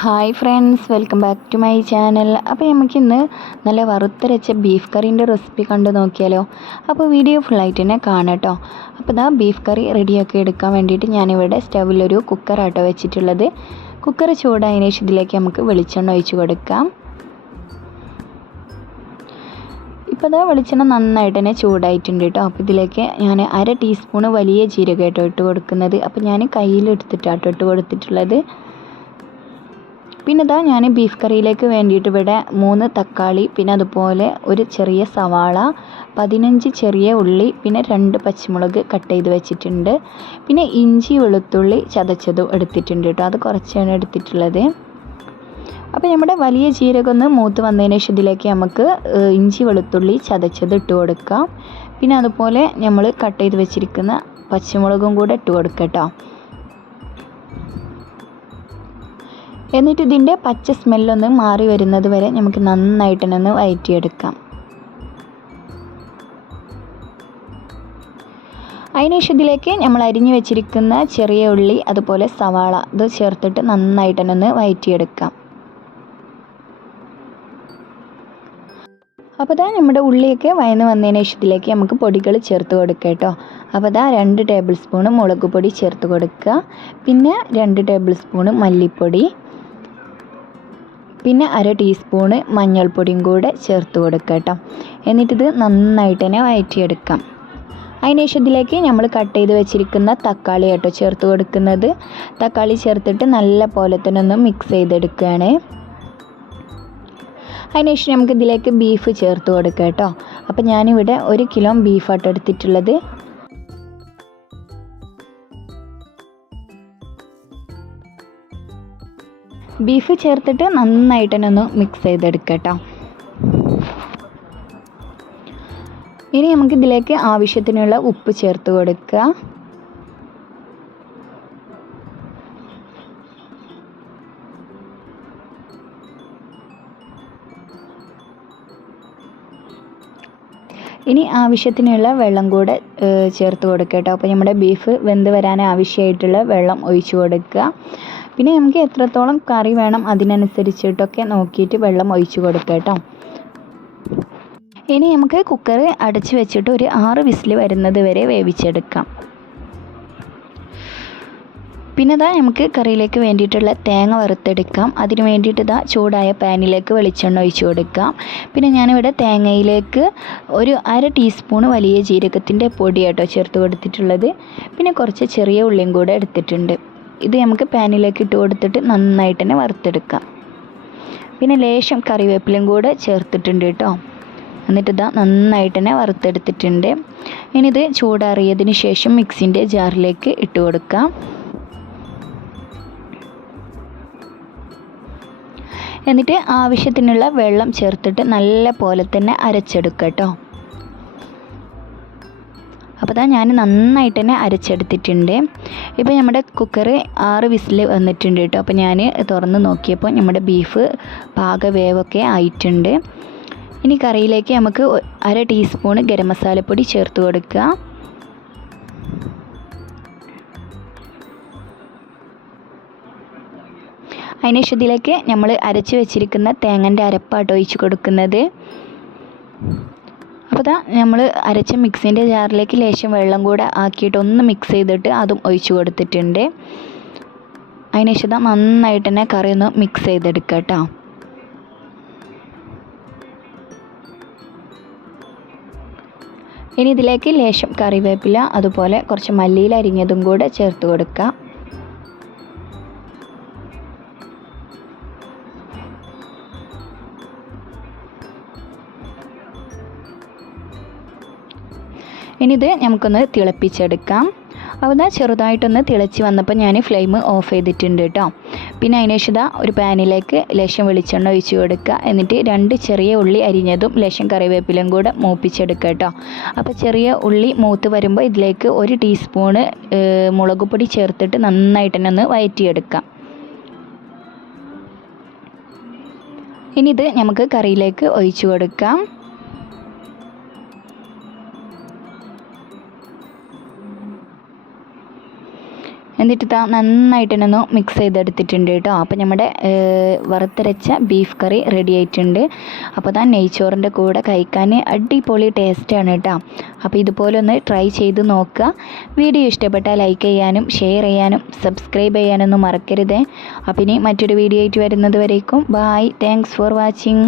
Hi friends, welcome back to my channel. അപ്പോൾ നമുക്കിന്ന് നല്ല വറുത്തരച്ച ബീഫ് കറീൻ്റെ റെസിപ്പി കണ്ടു നോക്കിയാലോ. അപ്പോൾ വീഡിയോ ഫുള്ളായിട്ട് തന്നെ കാണാം കേട്ടോ. അപ്പോൾ ഇതാ ബീഫ് കറി റെഡിയാക്കി എടുക്കാൻ വേണ്ടിയിട്ട് ഞാനിവിടെ സ്റ്റൗവിലൊരു കുക്കറാട്ടോ വെച്ചിട്ടുള്ളത്. കുക്കർ ചൂടായതിനു ശേഷം ഇതിലേക്ക് നമുക്ക് വെളിച്ചെണ്ണ ഒഴിച്ച് കൊടുക്കാം. ഇപ്പോൾ ഇതാ വെളിച്ചെണ്ണ നന്നായിട്ട് തന്നെ ചൂടായിട്ടുണ്ട് കേട്ടോ. അപ്പോൾ ഇതിലേക്ക് ഞാൻ 1/2 ടീസ്പൂണ് വലിയ ജീരകം കേട്ടോ ഇട്ട് കൊടുക്കുന്നത്. അപ്പോൾ ഞാൻ കയ്യിലെടുത്തിട്ടാട്ടോ ഇട്ട് കൊടുത്തിട്ടുള്ളത്. പിന്നെ ഇതാ ഞാൻ ബീഫ് കറിയിലേക്ക് വേണ്ടിയിട്ട് ഇവിടെ 3 തക്കാളി, പിന്നെ അതുപോലെ ഒരു ചെറിയ സവാള, 15 ചെറിയ ഉള്ളി, പിന്നെ 2 പച്ചമുളക് കട്ട് ചെയ്ത് വെച്ചിട്ടുണ്ട്. പിന്നെ ഇഞ്ചി വെളുത്തുള്ളി ചതച്ചതും എടുത്തിട്ടുണ്ട് കേട്ടോ. അത് കുറച്ചാണ് എടുത്തിട്ടുള്ളത്. അപ്പോൾ നമ്മുടെ വലിയ ജീരകം ഒന്ന് മൂത്ത് വന്നതിന് ശേഷം ഇതിലേക്ക് നമുക്ക് ഇഞ്ചി വെളുത്തുള്ളി ചതച്ചത് ഇട്ട് കൊടുക്കാം. പിന്നെ അതുപോലെ നമ്മൾ കട്ട് ചെയ്ത് വെച്ചിരിക്കുന്ന പച്ചമുളകും കൂടെ ഇട്ട് കൊടുക്കാം കേട്ടോ. എന്നിട്ട് ഇതിൻ്റെ പച്ച സ്മെല്ലൊന്ന് മാറി വരുന്നത് വരെ നമുക്ക് നന്നായിട്ട് തന്നെ വഴറ്റിയെടുക്കാം. അതിനുശേഷം ഇതിലേക്ക് നമ്മൾ അരിഞ്ഞു വെച്ചിരിക്കുന്ന ചെറിയ ഉള്ളി അതുപോലെ സവാള ഇത് ചേർത്തിട്ട് നന്നായിട്ട് തന്നെ ഒന്ന് വഴറ്റിയെടുക്കാം. അപ്പോൾ ഇതാ നമ്മുടെ ഉള്ളിയൊക്കെ വഴന്ന് വന്നതിന് ശേഷം ഇതിലേക്ക് നമുക്ക് പൊടികൾ ചേർത്ത് കൊടുക്കാം കേട്ടോ. അപ്പോൾ ഇതാ 2 ടേബിൾ സ്പൂണ് മുളക് പൊടി ചേർത്ത് കൊടുക്കുക. പിന്നെ 2 ടേബിൾ സ്പൂണ് മല്ലിപ്പൊടി, പിന്നെ 1/2 ടീസ്പൂണ് മഞ്ഞൾപ്പൊടിയും കൂടെ ചേർത്ത് കൊടുക്കുക കേട്ടോ. എന്നിട്ടിത് നന്നായിട്ട് തന്നെ വഴറ്റിയെടുക്കാം. അതിനുശേഷം ഇതിലേക്ക് നമ്മൾ കട്ട് ചെയ്ത് വെച്ചിരിക്കുന്ന തക്കാളി കേട്ടോ ചേർത്ത് കൊടുക്കുന്നത്. തക്കാളി ചേർത്തിട്ട് നല്ല പോലെ തന്നെ ഒന്ന് മിക്സ് ചെയ്തെടുക്കുകയാണ്. അതിനുശേഷം നമുക്ക് ഇതിലേക്ക് ബീഫ് ചേർത്ത് കൊടുക്കാം കേട്ടോ. അപ്പോൾ ഞാനിവിടെ 1 കിലോ ബീഫാട്ടോ എടുത്തിട്ടുള്ളത്. ബീഫ് ചേർത്തിട്ട് നന്നായിട്ട് തന്നെ ഒന്ന് മിക്സ് ചെയ്തെടുക്കാം കേട്ടോ. ഇനി നമുക്ക് ഇതിലേക്ക് ആവശ്യത്തിനുള്ള ഉപ്പ് ചേർത്ത് കൊടുക്കുക. ഇനി ആവശ്യത്തിനുള്ള വെള്ളം കൂടെ ചേർത്ത് കൊടുക്കുക കേട്ടോ. അപ്പോൾ നമ്മുടെ ബീഫ് വെന്ത് വരാൻ ആവശ്യമായിട്ടുള്ള വെള്ളം ഒഴിച്ചു കൊടുക്കുക. പിന്നെ നമുക്ക് എത്രത്തോളം കറി വേണം അതിനനുസരിച്ചിട്ടൊക്കെ നോക്കിയിട്ട് വെള്ളം ഒഴിച്ചു കൊടുക്കുക കേട്ടോ. ഇനി നമുക്ക് കുക്കർ അടച്ച് വെച്ചിട്ട് ഒരു 6 വിസിൽ വരുന്നത് വരെ വേവിച്ചെടുക്കാം. പിന്നെ ഇതാ നമുക്ക് കറിയിലേക്ക് വേണ്ടിയിട്ടുള്ള തേങ്ങ വറുത്തെടുക്കാം. അതിന് വേണ്ടിയിട്ട് ഇതാ ചൂടായ പാനിലേക്ക് വെളിച്ചെണ്ണ ഒഴിച്ച് കൊടുക്കാം. പിന്നെ ഞാനിവിടെ തേങ്ങയിലേക്ക് ഒരു 1/2 ടീസ്പൂണ് വലിയ ജീരകത്തിൻ്റെ പൊടി കേട്ടോ ചേർത്ത് കൊടുത്തിട്ടുള്ളത്. പിന്നെ കുറച്ച് ചെറിയ ഉള്ളിയും കൂടെ എടുത്തിട്ടുണ്ട്. ഇത് നമുക്ക് പാനിലേക്ക് ഇട്ട് കൊടുത്തിട്ട് നന്നായിട്ട് തന്നെ വറുത്തെടുക്കാം. പിന്നെ ലേശം കറിവേപ്പിലയും കൂടെ ചേർത്തിട്ടുണ്ട് കേട്ടോ. എന്നിട്ട് ഇതാ നന്നായിട്ട് തന്നെ വറുത്തെടുത്തിട്ടുണ്ട്. ഇനി ഇത് ചൂടാറിയതിന് ശേഷം മിക്സിൻ്റെ ജാറിലേക്ക് ഇട്ട് കൊടുക്കാം. എന്നിട്ട് ആവശ്യത്തിനുള്ള വെള്ളം ചേർത്തിട്ട് നല്ല പോലെ തന്നെ അരച്ചെടുക്കുക കേട്ടോ. അപ്പോൾ ഇതാ ഞാൻ നന്നായിട്ട് തന്നെ അരച്ചെടുത്തിട്ടുണ്ട്. ഇപ്പോൾ നമ്മുടെ കുക്കർ 6 വിസിൽ വന്നിട്ടുണ്ട് കേട്ടോ. അപ്പോൾ ഞാൻ തുറന്ന് നോക്കിയപ്പോൾ നമ്മുടെ ബീഫ് പാക വേവൊക്കെ ആയിട്ടുണ്ട്. ഇനി കറിയിലേക്ക് നമുക്ക് 1/2 ടീസ്പൂണ് ഗരം മസാലപ്പൊടി ചേർത്ത് കൊടുക്കുക. അതിനുശേഷം ഇതിലേക്ക് നമ്മൾ അരച്ച് വെച്ചിരിക്കുന്ന തേങ്ങൻ്റെ അരപ്പാട്ടോ ഒഴിച്ച് കൊടുക്കുന്നത്. അപ്പോൾ ഇതാ നമ്മൾ അരച്ച മിക്സിൻ്റെ ജാറിലേക്ക് ലേശം വെള്ളം കൂടെ ആക്കിയിട്ട് ഒന്ന് മിക്സ് ചെയ്തിട്ട് അതും ഒഴിച്ച് കൊടുത്തിട്ടുണ്ട്. അതിനുശേഷം ഇതാ നന്നായിട്ട് തന്നെ കറി ഒന്ന് മിക്സ് ചെയ്തെടുക്കുക കേട്ടോ. ഇനി ഇതിലേക്ക് ലേശം കറിവേപ്പില അതുപോലെ കുറച്ച് മല്ലിയില അരിഞ്ഞതും കൂടെ ചേർത്ത് കൊടുക്കുക. ഇനി ഇത് നമുക്കൊന്ന് തിളപ്പിച്ചെടുക്കാം. അപ്പോൾ ഇതാ ചെറുതായിട്ടൊന്ന് തിളച്ച് വന്നപ്പോൾ ഞാൻ ഫ്ലെയിം ഓഫ് ചെയ്തിട്ടുണ്ട് കേട്ടോ. പിന്നെ അതിനുശേഷം ഒരു പാനിലേക്ക് ലേശം വെളിച്ചെണ്ണ ഒഴിച്ച് കൊടുക്കുക. എന്നിട്ട് 2 ചെറിയ ഉള്ളി അരിഞ്ഞതും ലേശം കറിവേപ്പിലയും കൂടെ മൂപ്പിച്ചെടുക്കുക കേട്ടോ. അപ്പോൾ ചെറിയ ഉള്ളി മൂത്ത് വരുമ്പോൾ ഇതിലേക്ക് 1 ടീസ്പൂണ് മുളക് പൊടി ചേർത്തിട്ട് നന്നായിട്ട് തന്നെ ഒന്ന് വഴറ്റിയെടുക്കാം. ഇനി ഇത് നമുക്ക് കറിയിലേക്ക് ഒഴിച്ച് കൊടുക്കാം. എന്നിട്ട് നന്നായിട്ട് തന്നെ ഒന്ന് മിക്സ് ചെയ്തെടുത്തിട്ടുണ്ട് കേട്ടോ. അപ്പോൾ നമ്മുടെ വറുത്തരച്ച ബീഫ് കറി റെഡി ആയിട്ടുണ്ട്. അപ്പോൾ നെയ്ച്ചോറിൻ്റെ കൂടെ കഴിക്കാൻ അടിപൊളി ടേസ്റ്റാണ് കേട്ടോ. അപ്പോൾ ഇതുപോലെ ഒന്ന് ട്രൈ ചെയ്ത് നോക്കുക. വീഡിയോ ഇഷ്ടപ്പെട്ടാൽ ലൈക്ക് ചെയ്യാനും ഷെയർ ചെയ്യാനും സബ്സ്ക്രൈബ് ചെയ്യാനൊന്നും മറക്കരുതേ. അപ്പോൾ ഇനി മറ്റൊരു വീഡിയോ ആയിട്ട് വരുന്നത് വരേക്കും ബായ്. Thanks for watching.